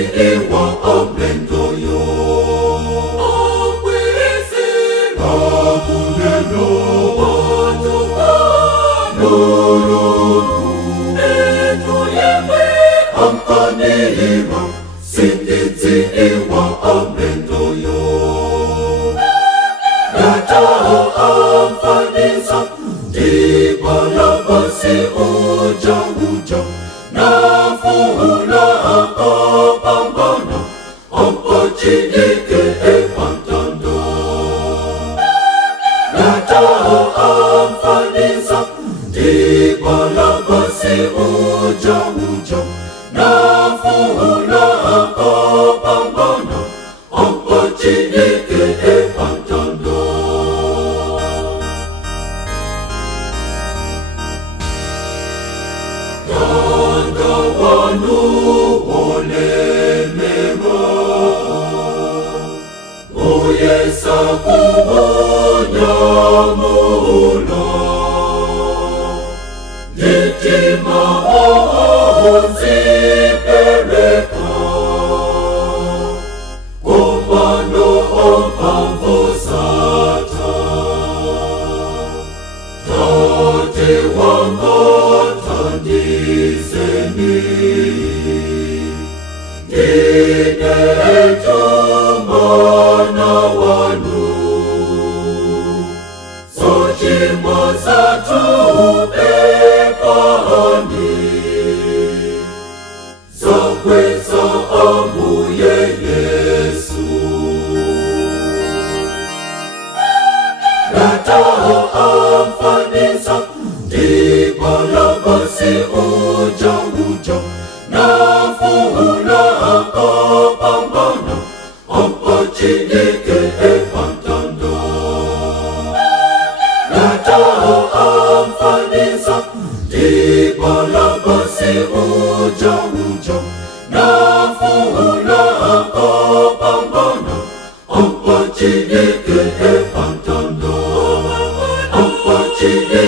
iwa amendoyo Akwizira kuneno Nurungu Etuyeme Amkanihima Sindizi iwa amendoyo Yata amfanisa Dibalabasi uja Nafuhula akapambana Ampachilike epantando Yata amfanisa Dibalabasi uja Nafuhula akapambana Ampachilike epantando Wanu ole memo Oyesa kubonya mula Nitima ozi pereka Komando ompamvosata Tate wangota ndizeni Ninetumana wanu Sochimwa zatu pepani Zokweza amuye Yesu Yata amfanisa Dibalabasi uja Nafuhula akapambana Ampachilike epantando Yata amfanisa Dibalabasi uja Nafuhula akapambana Ampachilike epantando Ampachilike